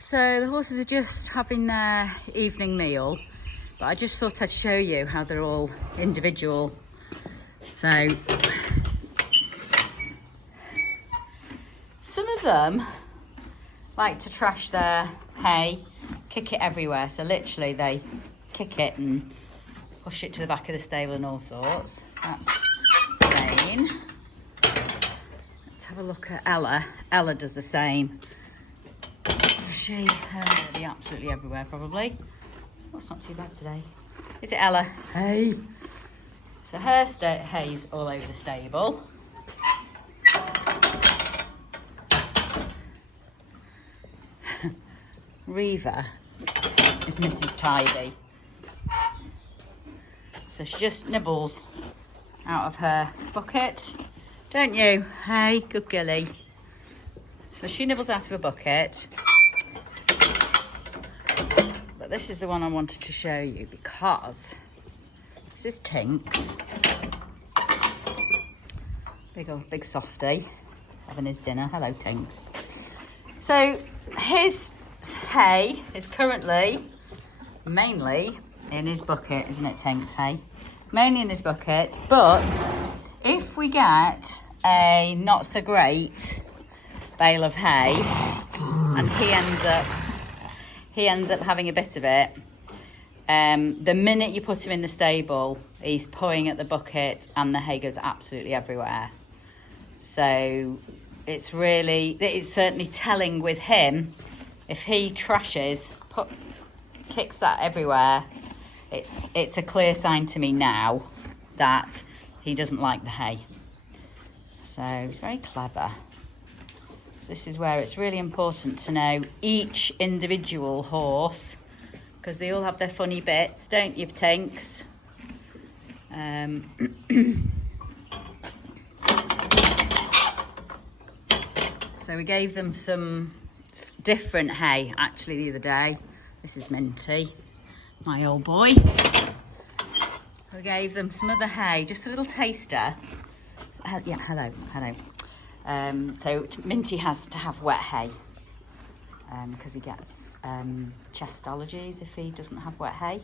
So the horses are just having their evening meal, but I just thought I'd show you how they're all individual. So some of them like to trash their hay, kick it everywhere. So literally they kick it and push it to the back of the stable and all sorts. So that's Rain. Let's have a look at Ella. Ella does the same. She be absolutely everywhere probably. Oh, it's not too bad today. Is it Ella? Hey. So her hay's all over the stable. Reva is Mrs. Tidy. So she just nibbles out of her bucket, don't you? Hey, good girlie. So she nibbles out of a bucket. But this is the one I wanted to show you because this is Tinks. Big softy. Having his dinner. Hello, Tinks. So his hay is currently mainly in his bucket, isn't it, Tinks? Hay? Mainly in his bucket, but if we get a not so great bale of hay and he ends up having a bit of it, the minute you put him in the stable, he's pawing at the bucket and the hay goes absolutely everywhere. So it's certainly telling with him. If he trashes, kicks that everywhere, it's a clear sign to me now that he doesn't like the hay. So he's very clever. So this is where it's really important to know each individual horse, because they all have their funny bits, don't you, Tinks? So we gave them some different hay actually the other day. This is Minty, my old boy. We gave them some other hay, just a little taster. Yeah, hello. So Minty has to have wet hay because he gets chest allergies if he doesn't have wet hay.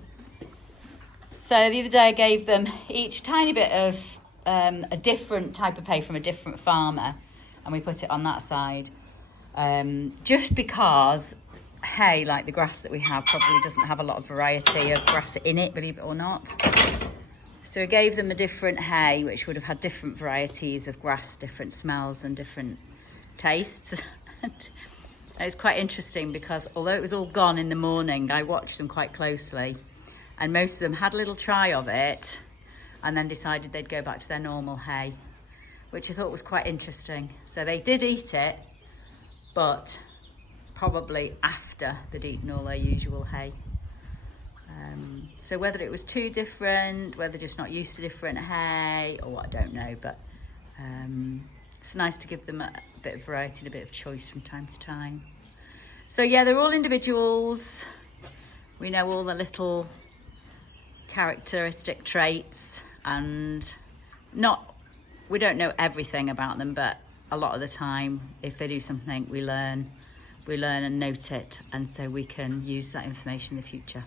So the other day I gave them each tiny bit of a different type of hay from a different farmer, and we put it on that side. Just because hay, like the grass that we have, probably doesn't have a lot of variety of grass in it, believe it or not. So we gave them a different hay, which would have had different varieties of grass, different smells and different tastes. And it was quite interesting because although it was all gone in the morning, I watched them quite closely, and most of them had a little try of it and then decided they'd go back to their normal hay, which I thought was quite interesting. So they did eat it, but probably after they'd eaten all their usual hay. So whether it was too different, whether they're just not used to different hay, or what, I don't know, but it's nice to give them a bit of variety and a bit of choice from time to time. So yeah, they're all individuals. We know all the little characteristic traits, and we don't know everything about them, but a lot of the time, if they do something, we learn and note it, and so we can use that information in the future.